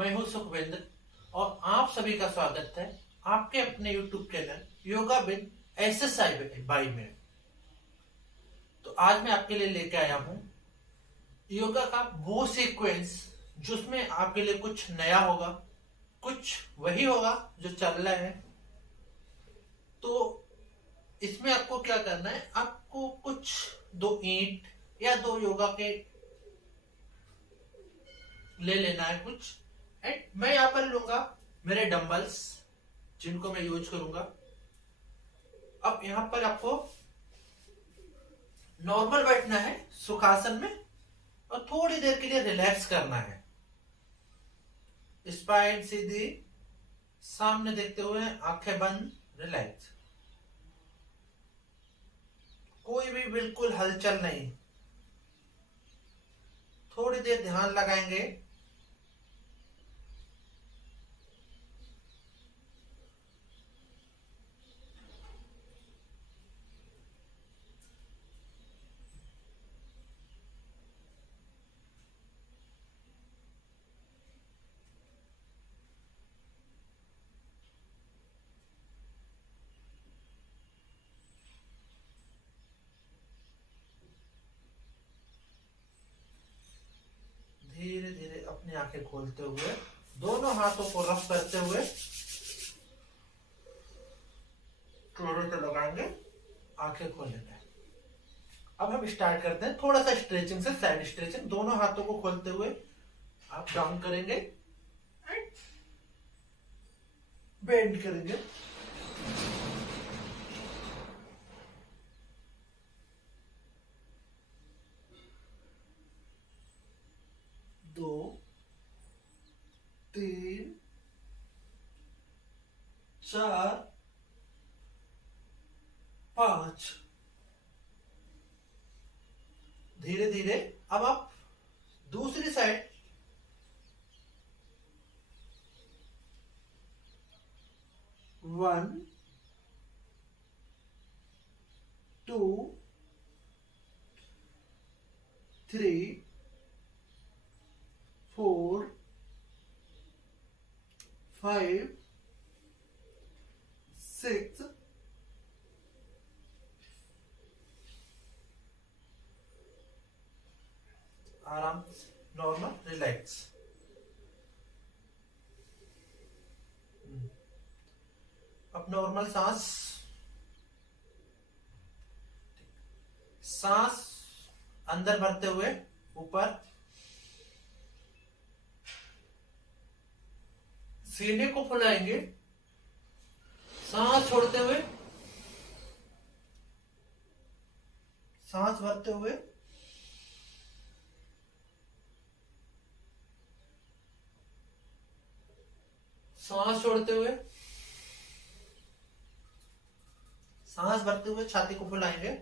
मैं हूं सुखविंद्र और आप सभी का स्वागत है आपके अपने YouTube channel yoga with SSI by में। तो आज मैं आपके लिए लेके आया हूं योगा का वो सीक्वेंस जिसमें आपके लिए कुछ नया होगा, कुछ वही होगा जो चल रहा है। तो इसमें आपको क्या करना है, आपको कुछ 2 ईंट या 2 योगा के ले लेना है कुछ, एंड मैं यहां पर लूंगा मेरे डंबल्स जिनको मैं यूज करूंगा। अब यहां पर आपको नॉर्मल बैठना है सुखासन में और थोड़ी देर के लिए रिलैक्स करना है। स्पाइन सीधी, सामने देखते हुए आंखें बंद, रिलैक्स। कोई भी बिल्कुल हलचल नहीं। थोड़ी देर ध्यान लगाएंगे। धीरे धीरे अपनी आंखें खोलते हुए दोनों हाथों को रफ करते हुए चेहरे से लगाएंगे, आंखें खोलेंगे। अब हम स्टार्ट करते हैं थोड़ा सा स्ट्रेचिंग से, साइड स्ट्रेचिंग। दोनों हाथों को खोलते हुए आप डाउन करेंगे, बेंड करेंगे। दो, तीन, चार, 5। धीरे धीरे अब आप दूसरी साइड वन, 2, 3, 4, 5, 6, 7 आराम, नॉर्मल, रिलैक्स। अब नॉर्मल सांस अंदर भरते हुए ऊपर, सीने को फुलाएंगे। सांस छोड़ते हुए, सांस भरते हुए, सांस छोड़ते हुए, सांस भरते हुए छाती को फुलाएंगे।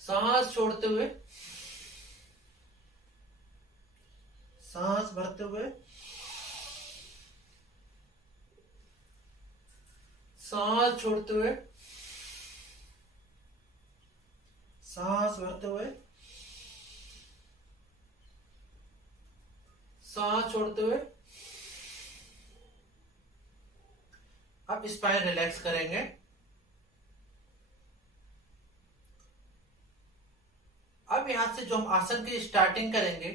सांस छोड़ते हुए, सांस भरते हुए, सांस छोड़ते हुए, सांस भरते हुए, सांस छोड़ते हुए। अब स्पाइन रिलैक्स करेंगे। अब यहां से जो हम आसन की स्टार्टिंग करेंगे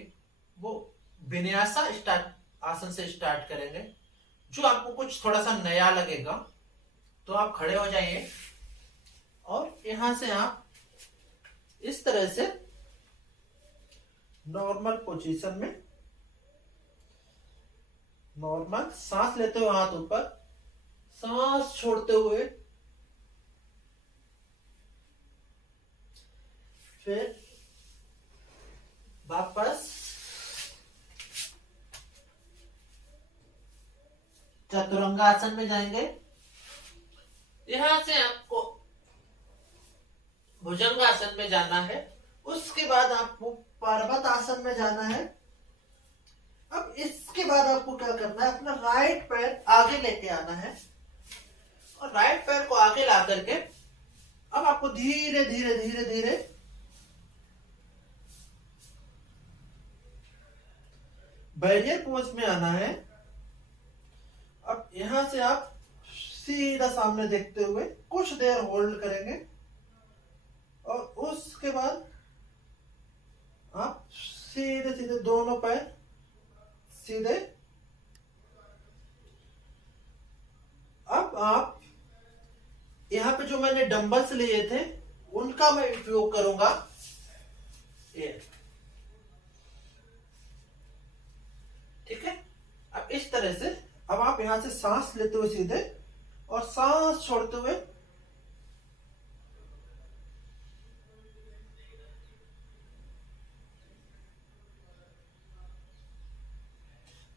वो विन्यासा आसन से स्टार्ट करेंगे। जो आपको कुछ थोड़ा सा नया लगेगा तो आप खड़े हो जाइए और यहां से आप इस तरह से नॉर्मल पोजीशन में, नॉर्मल सांस लेते हुए हाथ ऊपर, सांस छोड़ते हुए, फिर वापस चतुरंगासन में जाएंगे। यहां से आपको भुजंगासन में जाना है। उसके बाद आपको पर्वत आसन में जाना है। अब इसके बाद आपको क्या करना है, अपना राइट पैर आगे लेके आना है और राइट पैर को आगे ला करके अब आपको धीरे धीरे धीरे धीरे बैरियर पोज में आना है। अब यहां से आप सीधा सामने देखते हुए कुछ देर होल्ड करेंगे और उसके बाद आप सीधे सीधे दोनों पैर सीधे। अब आप यहां पे जो मैंने डंबल्स लिए थे उनका मैं उपयोग करूंगा। ये ठीक है। अब इस तरह से अब आप यहां से सांस लेते हुए सीधे और सांस छोड़ते हुए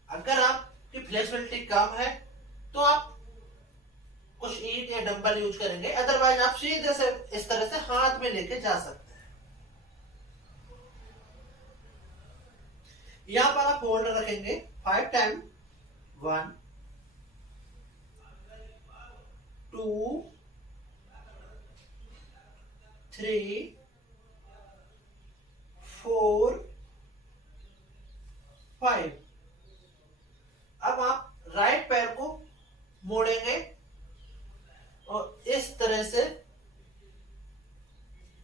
अगर आपकी फ्लेक्सिबिलिटी कम है तो आप कुछ ईंट या डंबल यूज करेंगे, अदरवाइज आप सीधे से इस तरह से हाथ में लेके जा सकते हैं। यहां पर आप होल्ड रखेंगे 5 टाइम। 1 2 3 4 5। अब आप राइट पैर को मोड़ेंगे और इस तरह से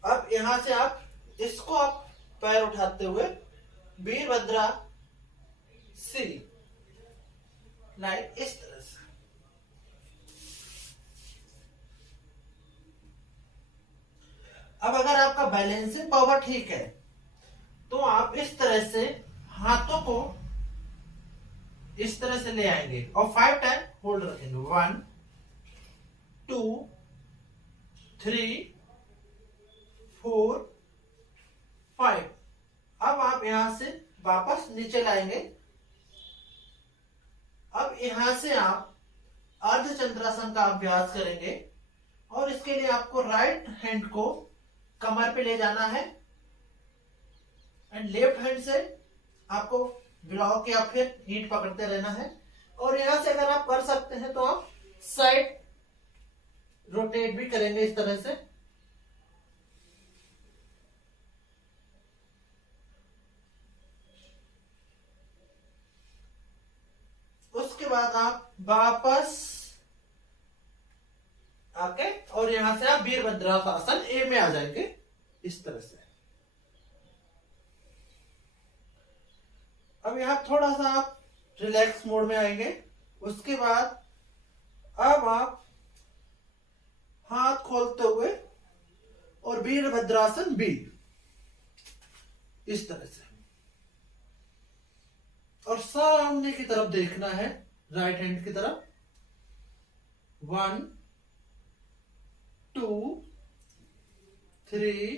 अब यहां से आप इसको आप पैर उठाते हुए वीरभद्रा सी लाइक इस तरह से। अब अगर आपका बैलेंसिंग पावर ठीक है तो आप इस तरह से हाथों को इस तरह से ले आएंगे और 5 टाइम होल्ड रखेंगे। 1 2 3 4 5। अब आप यहां से वापस नीचे लाएंगे। अब यहां से आप अर्धचंद्रासन का अभ्यास करेंगे और इसके लिए आपको राइट हैंड को कमर पे ले जाना है एंड लेफ्ट हैंड से आपको ब्लॉक या फिर हीट पकड़ते रहना है। और यहां से अगर आप कर सकते हैं तो आप साइड रोटेट भी करेंगे इस तरह से। उसके बाद आप वापस आके और यहां से आप वीरभद्रासन ए में आ जाएंगे इस तरह से। अब यहां थोड़ा सा आप रिलैक्स मोड में आएंगे। उसके बाद अब आप हाथ खोलते हुए और वीरभद्रासन बी इस तरह से और सामने की तरफ देखना है, राइट हैंड की तरफ। 1 2 3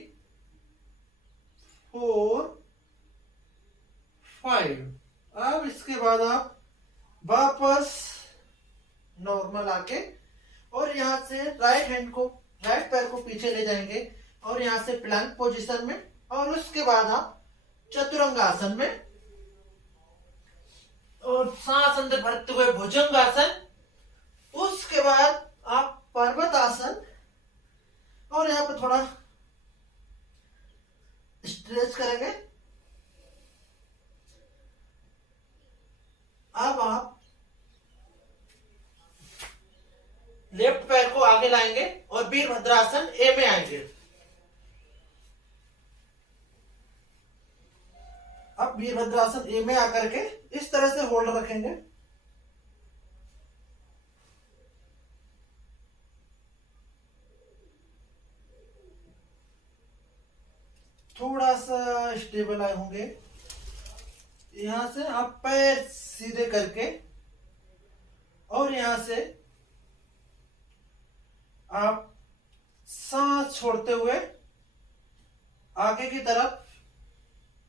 4 5। अब इसके बाद आप वापस नॉर्मल आके और यहां से राइट हैंड को, राइट पैर को पीछे ले जाएंगे और यहां से प्लैंक पोजीशन में और उसके बाद आप चतुरंगासन में और सांस अंदर भरते हुए भुजंगासन। उसके बाद आप पर्वतासन और यहां पे थोड़ा स्ट्रेच करेंगे। अब आप लेफ्ट पैर को आगे लाएंगे और वीरभद्रासन ए में आएंगे। अब वीरभद्रासन ए में आकर के इस तरह से होल्ड रखेंगे। थोड़ा सा स्टेबल आए होंगे। यहां से आप पैर सीधे करके और यहां से आप सांस छोड़ते हुए आगे की तरफ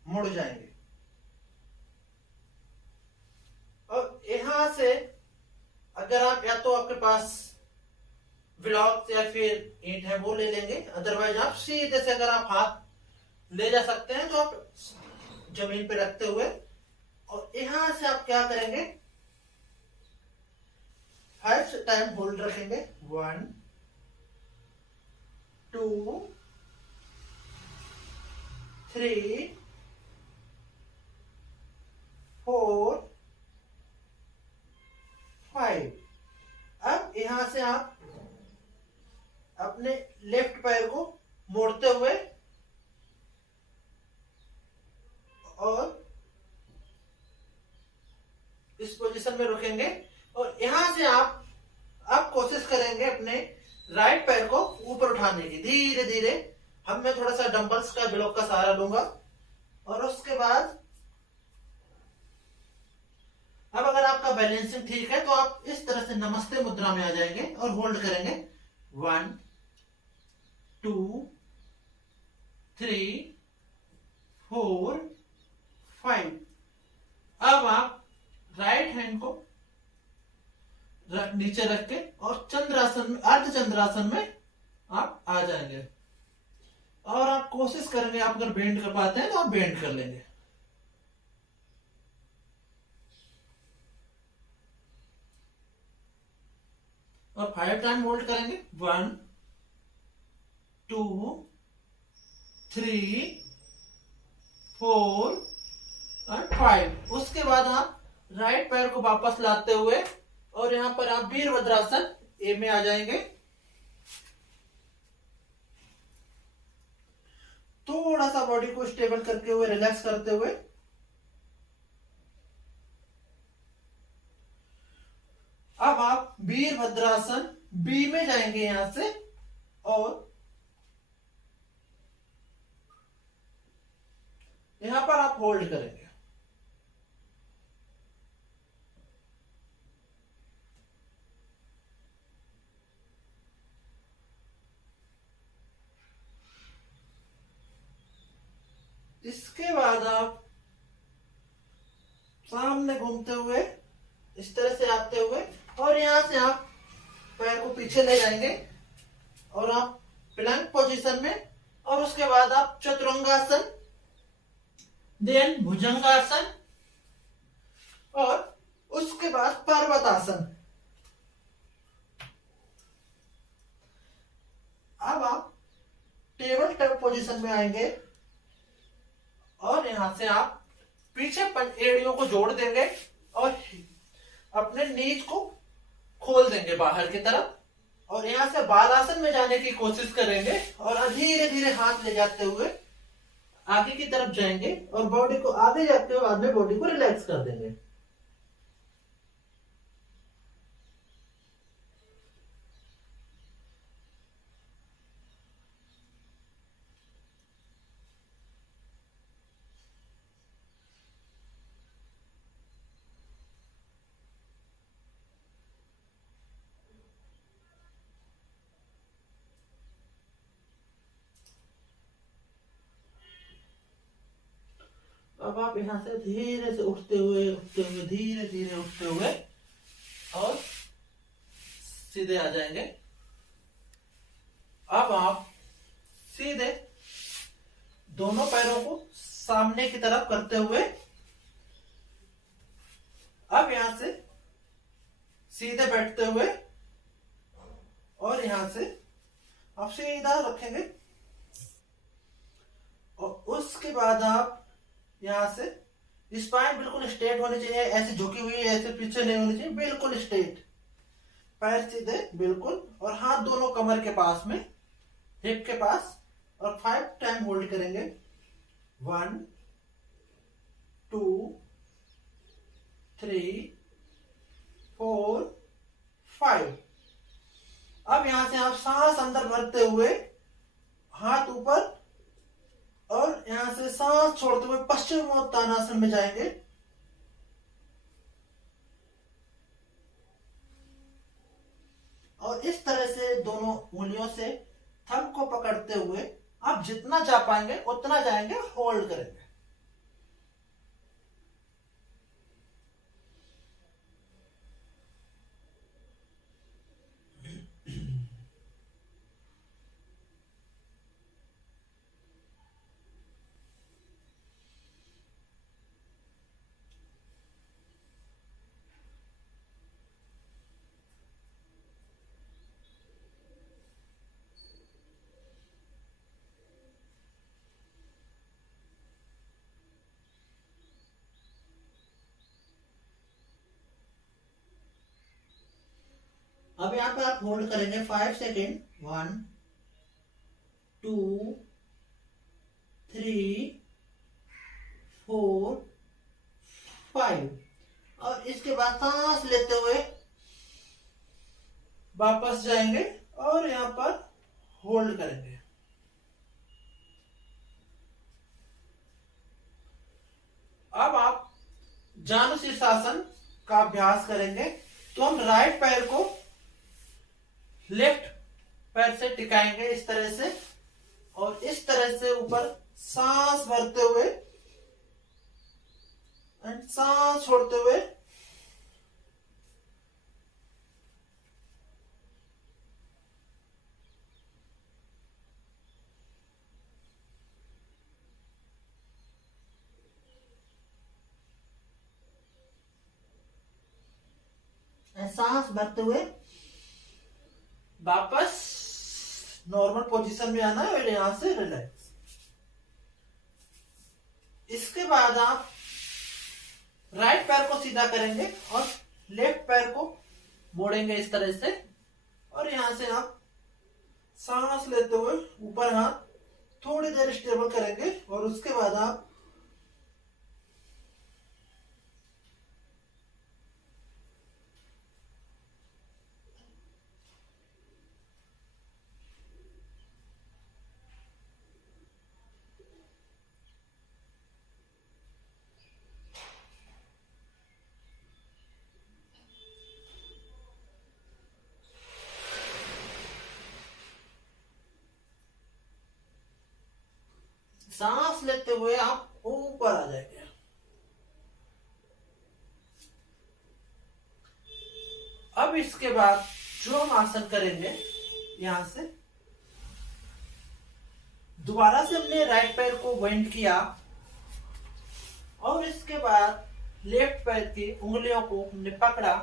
मुड़ जाएंगे और यहां से अगर आप या तो आपके पास ब्लॉक या फिर ईंट है वो ले लेंगे, अदरवाइज आप सीधे से अगर आप हाथ ले जा सकते हैं तो आप जमीन पे रखते हुए और यहां से आप क्या करेंगे 5 टाइम होल्ड रखेंगे। 1 2 3 4 इस पोजीशन में रुकेंगे और यहां से आप अब कोशिश करेंगे अपने राइट पैर को ऊपर उठाने की, धीरे धीरे। हम मैं थोड़ा सा डंबल्स का ब्लॉक का सहारा लूंगा और उसके बाद अब अगर आपका बैलेंसिंग ठीक है तो आप इस तरह से नमस्ते मुद्रा में आ जाएंगे और होल्ड करेंगे 1 2 3 4 5। अब आप राइट हैंड को नीचे रख के और चंद्रासन में, अर्ध चंद्रासन में आप आ जाएंगे और आप कोशिश करेंगे, आप अगर बेंड कर पाते हैं तो आप बेंड कर लेंगे। और 5 टाइम होल्ड करेंगे 1 2 3 4 और 5। उसके बाद आप राइट पैर को वापस लाते हुए और यहां पर आप वीरभद्रासन ए में आ जाएंगे। थोड़ा सा बॉडी को स्टेबल करके हुए, रिलैक्स करते हुए अब आप वीरभद्रासन बी में जाएंगे यहां से और यहां पर आप होल्ड करेंगे। इसके बाद आप सामने घूमते हुए इस तरह से आते हुए और यहां से आप पैर को पीछे ले जाएंगे और आप प्लैंक पोजीशन में, और उसके बाद आप चतुरंगासन, देन भुजंगासन और उसके बाद पर्वतासन। अब आप टेबल टॉप पोजीशन में आएंगे और यहां से आप पीछे एड़ियों को जोड़ देंगे और अपने नीज को खोल देंगे बाहर की तरफ और यहां से बालासन में जाने की कोशिश करेंगे और धीरे धीरे हाथ ले जाते हुए आगे की तरफ जाएंगे और बॉडी को आगे जाते हुए बाद में बॉडी को रिलैक्स कर देंगे। अब आप यहां से धीरे से उठते हुए धीरे धीरे उठते हुए और सीधे आ जाएंगे। अब आप सीधे दोनों पैरों को सामने की तरफ करते हुए अब यहां से सीधे बैठते हुए और यहां से आप सीधा रखेंगे और उसके बाद आप यहां से स्पाइन बिल्कुल स्ट्रेट होनी चाहिए, ऐसे झुकी हुई ऐसे पीछे नहीं होनी चाहिए, बिल्कुल स्ट्रेट, पैर सीधे बिल्कुल और हाथ दोनों कमर के पास में, हिप के पास, और 5 टाइम होल्ड करेंगे 1 2 3 4 5। अब यहां से आप सांस अंदर भरते हुए हाथ ऊपर और यहां से सांस छोड़ते हुए पश्चिमोत्तानासन में जाएंगे। और इस तरह से दोनों उंगलियों से थंब को पकड़ते हुए आप जितना जा पाएंगे उतना जाएंगे, होल्ड करेंगे। अब यहां पे आप होल्ड करेंगे 5 सेकेंड, 1 2 3 4 5। और इसके बाद सांस लेते हुए वापस जाएंगे और यहां पर होल्ड करेंगे। अब आप जानु शीर्षासन का अभ्यास करेंगे। तो हम राइट पैर को लेफ्ट पैर से टिकाएंगे इस तरह से, और इस तरह से ऊपर सांस भरते हुए एंड सांस छोड़ते हुए सांस भरते हुए वापस नॉर्मल पोजीशन में आना है और यहां से रिलैक्स। इसके बाद आप राइट पैर को सीधा करेंगे और लेफ्ट पैर को मोड़ेंगे इस तरह से, और यहां से आप सांस लेते हुए ऊपर हाथ थोड़ी देर स्टेबल करेंगे, और उसके बाद आप सांस लेते हुए आप ऊपर आ जाएंगे। अब इसके बाद जो हम आसन करेंगे, यहां से दोबारा से हमने राइट पैर को बेंड किया और इसके बाद लेफ्ट पैर की उंगलियों को हमने पकड़ा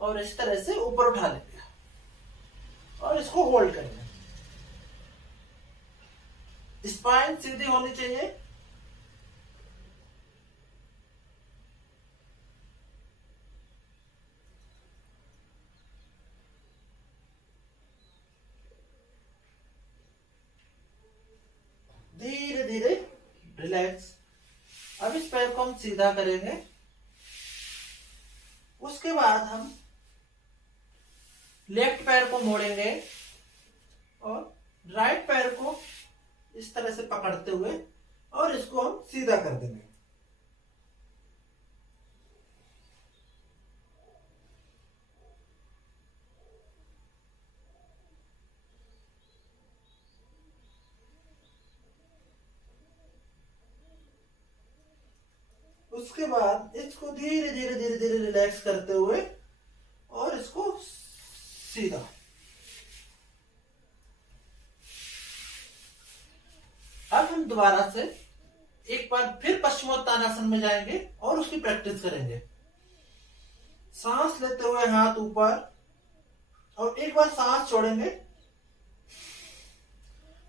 और इस तरह से ऊपर उठा लिया और इसको होल्ड करेंगे। स्पाइन सीधी होनी चाहिए। धीरे धीरे रिलैक्स। अब इस पैर को हम सीधा करेंगे। उसके बाद हम लेफ्ट पैर को मोड़ेंगे और राइट पैर को इस तरह से पकड़ते हुए और इसको हम सीधा कर देंगे। उसके बाद इसको धीरे धीरे धीरे धीरे रिलैक्स करते हुए और इसको सीधा। अब हम दोबारा से एक बार फिर पश्चिमोत्तानासन में जाएंगे और उसकी प्रैक्टिस करेंगे। सांस लेते हुए हाथ ऊपर और एक बार सांस छोड़ेंगे,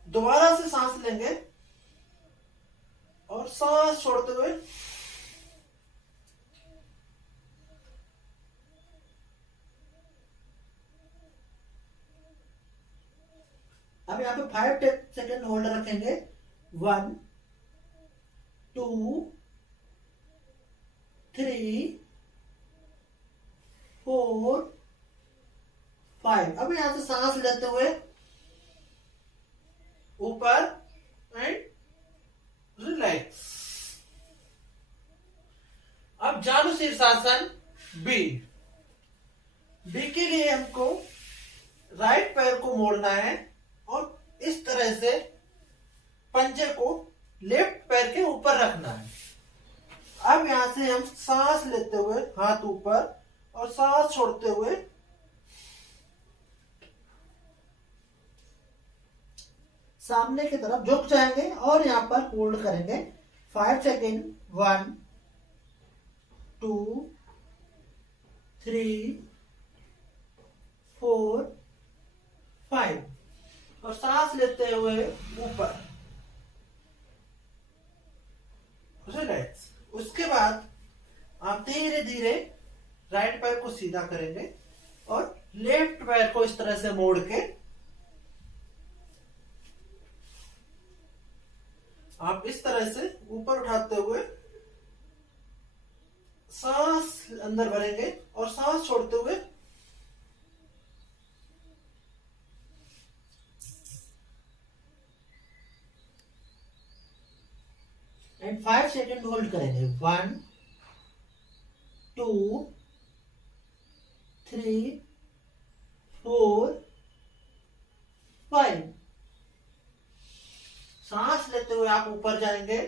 दोबारा से सांस लेंगे और सांस छोड़ते हुए अब यहाँ पे 5 सेकेंड होल्ड रखेंगे। 1 2 3 4 5। अब यहां से सांस लेते हुए ऊपर एंड रिलैक्स। अब जानु शीर्षासन बी। बी के लिए हमको राइट पैर को मोड़ना है और इस तरह से पंजे को लेफ्ट पैर के ऊपर रखना है। अब यहां से हम सांस लेते हुए हाथ ऊपर और सांस छोड़ते हुए सामने की तरफ झुक जाएंगे और यहां पर होल्ड करेंगे 5 सेकेंड। 1 2 3 4 5 और सांस लेते हुए ऊपर रिलैक्स। उसके बाद आप धीरे धीरे राइट पैर को सीधा करेंगे और लेफ्ट पैर को इस तरह से मोड़ के आप इस तरह से ऊपर उठाते हुए सांस अंदर भरेंगे और सांस छोड़ते हुए एंड 5 सेकेंड होल्ड करेंगे। 1 2 3 4 5। सांस लेते हुए आप ऊपर जाएंगे।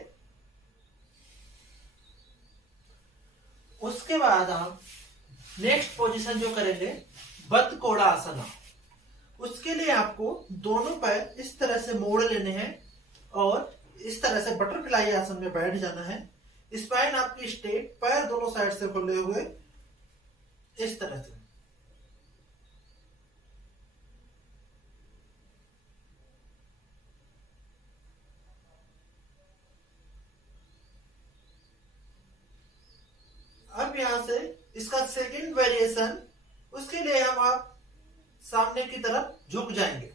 उसके बाद आप नेक्स्ट पोजीशन जो करेंगे बद्ध कोणासना। उसके लिए आपको दोनों पैर इस तरह से मोड़ लेने हैं और इस तरह से बटरफ्लाई आसन में बैठ जाना है। स्पाइन आपकी स्ट्रेट, पैर दोनों साइड से खुले हुए इस तरह से। अब यहां से इसका सेकंड वेरिएशन, उसके लिए हम आप सामने की तरफ झुक जाएंगे।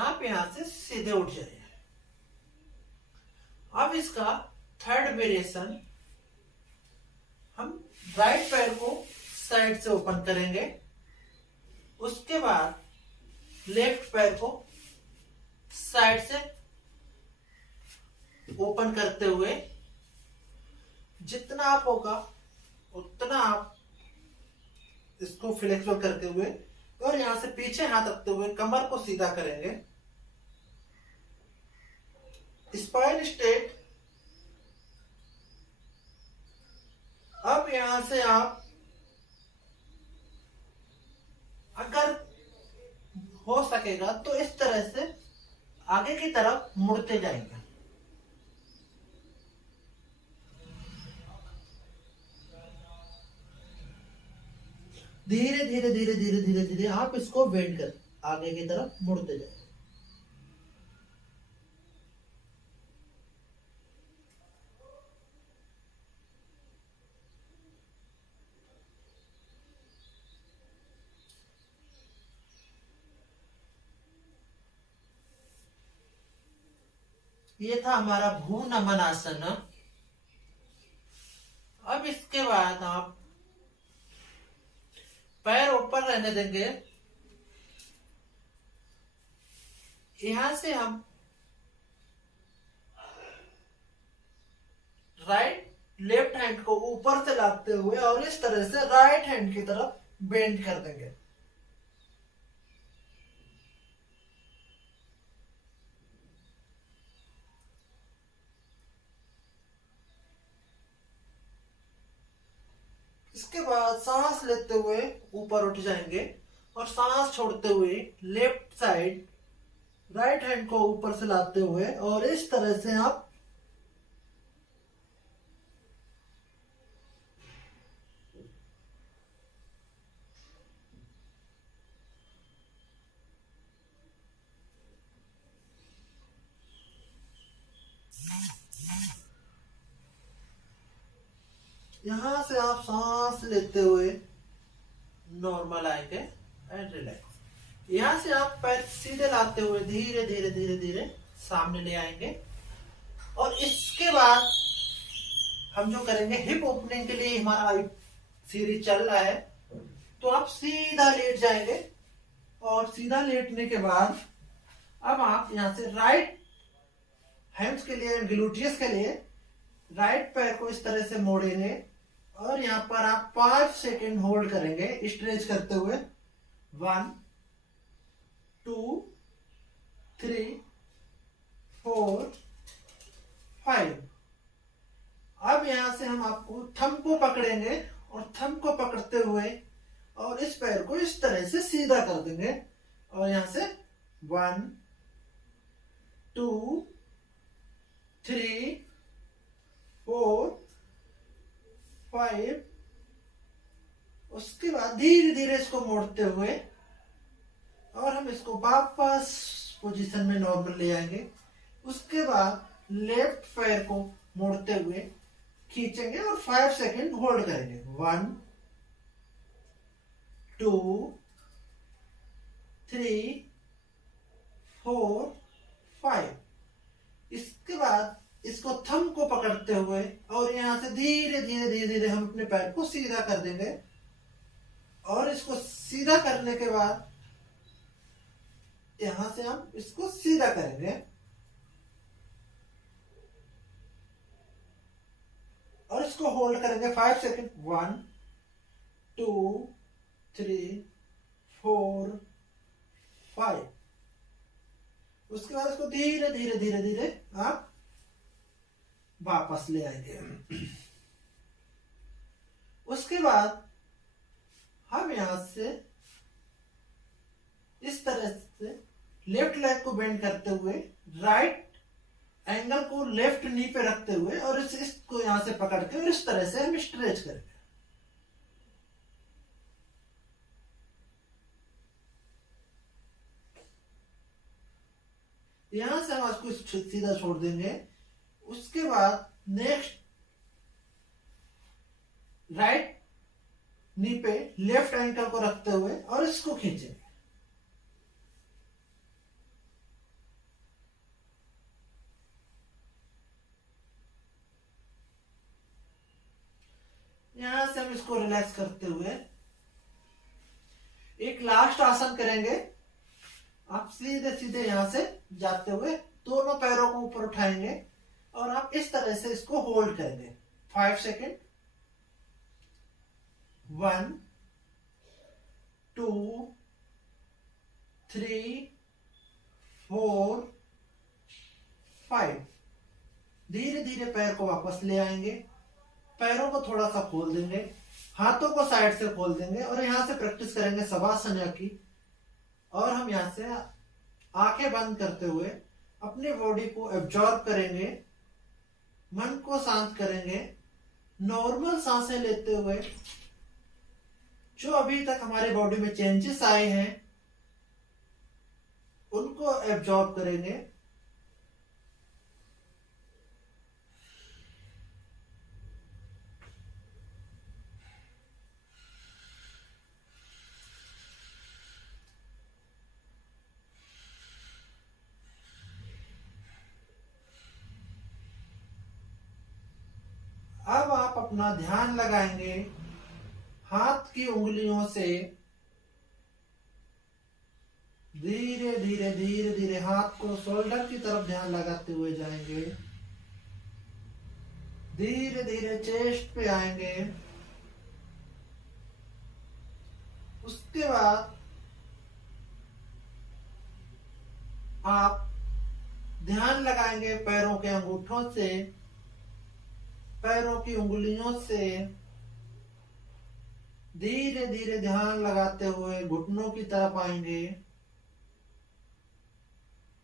आप यहां से सीधे उठ जाइए। अब इसका थर्ड वेरिएशन, हम राइट पैर को साइड से ओपन करेंगे। उसके बाद लेफ्ट पैर को साइड से ओपन करते हुए जितना आप होगा उतना आप इसको फ्लेक्सिबल करते हुए और यहां से पीछे हाथ रखते हुए कमर को सीधा करेंगे। Spine straight. अब यहां से आप अगर हो सकेगा तो इस तरह से आगे की तरफ मुड़ते जाएंगे। धीरे धीरे धीरे धीरे धीरे धीरे आप इसको बेंड कर आगे की तरफ मुड़ते जाए। ये था हमारा भ्रू नमन आसन। अब इसके बाद आप पैर ऊपर रहने देंगे। यहां से हम राइट लेफ्ट हैंड को ऊपर से लाते हुए और इस तरह से राइट हैंड की तरफ बेंड कर देंगे। इसके बाद सांस लेते हुए ऊपर उठ जाएंगे और सांस छोड़ते हुए लेफ्ट साइड राइट हैंड को ऊपर से लाते हुए और इस तरह से आप यहां से आप सांस लेते हुए नॉर्मल आएंगे एंड रिलैक्स। यहां से आप पैर सीधे लाते हुए धीरे धीरे धीरे धीरे सामने ले आएंगे और इसके बाद हम जो करेंगे हिप ओपनिंग के लिए हमारा सीरीज चल रहा है। तो आप सीधा लेट जाएंगे और सीधा लेटने के बाद अब आप यहां से राइट हैम्स के लिए, ग्लूटियस के लिए राइट पैर को इस तरह से मोड़ेंगे और यहां पर आप 5 सेकेंड होल्ड करेंगे स्ट्रेच करते हुए। 1 2 3 4 5। अब यहां से हम आपको थंब को पकड़ेंगे और थंब को पकड़ते हुए और इस पैर को इस तरह से सीधा कर देंगे और यहां से 1 2 3 4 5। उसके बाद धीरे धीरे इसको मोड़ते हुए और हम इसको वापस पोजीशन में नॉर्मल ले आएंगे। उसके बाद लेफ्ट पैर को मोड़ते हुए खींचेंगे और 5 सेकेंड होल्ड करेंगे। 1 2 3 4 5। इसके बाद इसको थंब को पकड़ते हुए और यहां से धीरे धीरे धीरे धीरे हम अपने पैर को सीधा कर देंगे। और इसको सीधा करने के बाद यहां से हम इसको सीधा करेंगे और इसको होल्ड करेंगे 5 सेकेंड। 1 2 3 4 5। उसके बाद इसको धीरे धीरे धीरे धीरे आप वापस ले आएंगे। उसके बाद हम यहां से इस तरह से लेफ्ट लेग को बेंड करते हुए राइट एंगल को लेफ्ट नी पे रखते हुए और इसको यहां से पकड़ के और इस तरह से हम स्ट्रेच करेंगे। यहां से हम इसको सीधा छोड़ देंगे। उसके बाद नेक्स्ट राइट नी पे लेफ्ट एंकल को रखते हुए और इसको खींचेंगे। यहां से हम इसको रिलैक्स करते हुए एक लास्ट आसन करेंगे। आप सीधे सीधे यहां से जाते हुए दोनों पैरों को ऊपर उठाएंगे और आप इस तरह से इसको होल्ड करेंगे 5 सेकेंड। 1 2 3 4 5। धीरे धीरे पैर को वापस ले आएंगे, पैरों को थोड़ा सा खोल देंगे, हाथों को साइड से खोल देंगे और यहां से प्रैक्टिस करेंगे शवासना की। और हम यहां से आंखें बंद करते हुए अपनी बॉडी को एब्जॉर्ब करेंगे, मन को शांत करेंगे, नॉर्मल सांसें लेते हुए जो अभी तक हमारे बॉडी में चेंजेस आए हैं उनको एब्जॉर्ब करेंगे। अब आप अपना ध्यान लगाएंगे हाथ की उंगलियों से धीरे धीरे धीरे धीरे हाथ को शोल्डर की तरफ ध्यान लगाते हुए जाएंगे। धीरे धीरे चेस्ट पे आएंगे। उसके बाद आप ध्यान लगाएंगे पैरों के अंगूठों से, पैरों की उंगलियों से धीरे धीरे ध्यान लगाते हुए घुटनों की तरफ आएंगे।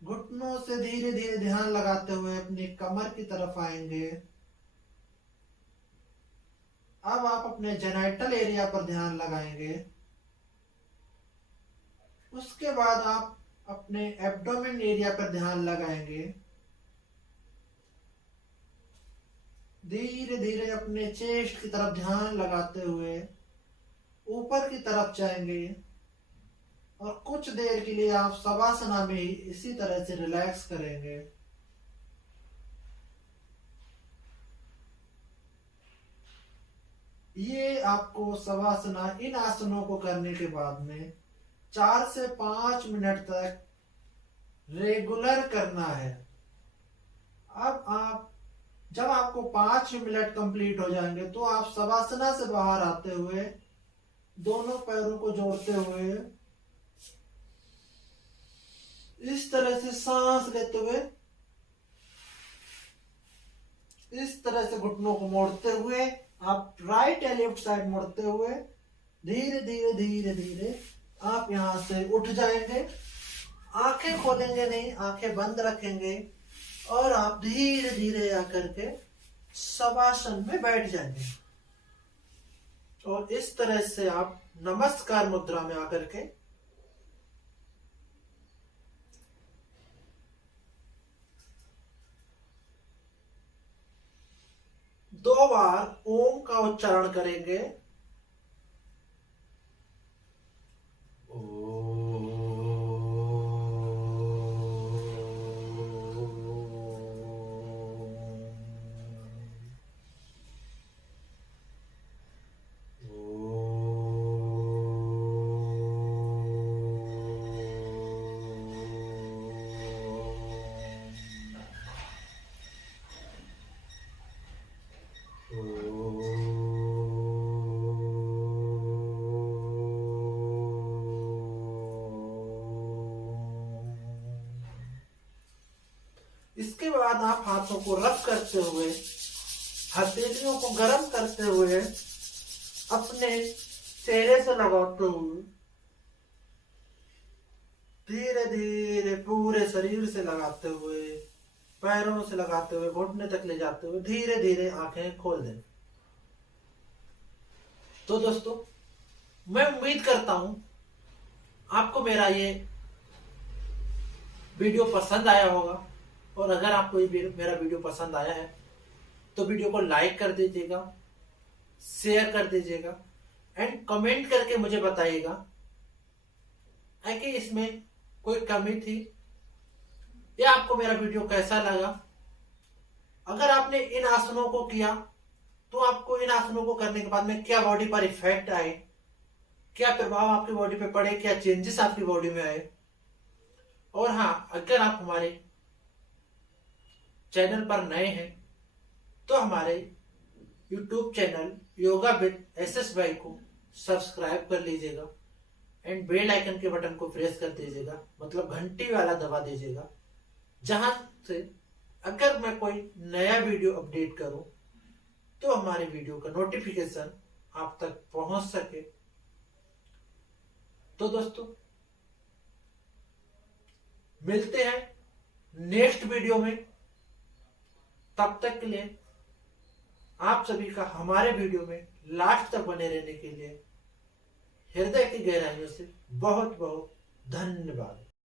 घुटनों से धीरे धीरे ध्यान लगाते हुए अपनी कमर की तरफ आएंगे। अब आप अपने जेनाइटल एरिया पर ध्यान लगाएंगे। उसके बाद आप अपने एब्डोमेन एरिया पर ध्यान लगाएंगे। धीरे धीरे अपने चेस्ट की तरफ ध्यान लगाते हुए ऊपर की तरफ जाएंगे और कुछ देर के लिए आप शवासना में ही इसी तरह से रिलैक्स करेंगे। ये आपको शवासना इन आसनों को करने के बाद में 4 से 5 मिनट तक रेगुलर करना है। अब आप जब आपको 5 मिनट कंप्लीट हो जाएंगे तो आप शवासना से बाहर आते हुए दोनों पैरों को जोड़ते हुए इस तरह से सांस लेते हुए इस तरह से घुटनों को मोड़ते हुए आप राइट या लेफ्ट साइड मोड़ते हुए धीरे धीरे धीरे धीरे आप यहां से उठ जाएंगे। आंखें खोलेंगे नहीं, आंखें बंद रखेंगे और आप धीरे धीरे आकर के शवासन में बैठ जाएंगे। और इस तरह से आप नमस्कार मुद्रा में आकर के 2 बार ओम का उच्चारण करेंगे। इसके बाद आप हाथों को रब करते हुए, हथेलियों को गर्म करते हुए, अपने चेहरे से लगाते हुए, धीरे धीरे पूरे शरीर से लगाते हुए, पैरों से लगाते हुए, घुटने तक ले जाते हुए धीरे धीरे आंखें खोल दें। तो दोस्तों, मैं उम्मीद करता हूं आपको मेरा ये वीडियो पसंद आया होगा। और अगर आपको ये मेरा वीडियो पसंद आया है तो वीडियो को लाइक कर दीजिएगा, शेयर कर दीजिएगा एंड कमेंट करके मुझे बताइएगा कि इसमें कोई कमी थी या आपको मेरा वीडियो कैसा लगा। अगर आपने इन आसनों को किया तो आपको इन आसनों को करने के बाद में क्या बॉडी पर इफेक्ट आए, क्या प्रभाव आपकी बॉडी पे पड़े, क्या चेंजेस आपकी बॉडी में आए। और हाँ, अगर आप हमारे चैनल पर नए हैं तो हमारे YouTube channel yoga with SS भाई को सब्सक्राइब कर लीजिएगा एंड बेल आइकन के बटन को प्रेस कर दीजिएगा, मतलब घंटी वाला दबा दीजिएगा, जहां से अगर मैं कोई नया वीडियो अपडेट करूं तो हमारे वीडियो का नोटिफिकेशन आप तक पहुंच सके। तो दोस्तों, मिलते हैं नेक्स्ट वीडियो में। तब तक के लिए आप सभी का हमारे वीडियो में लास्ट तक बने रहने के लिए हृदय की गहराइयों से बहुत बहुत धन्यवाद।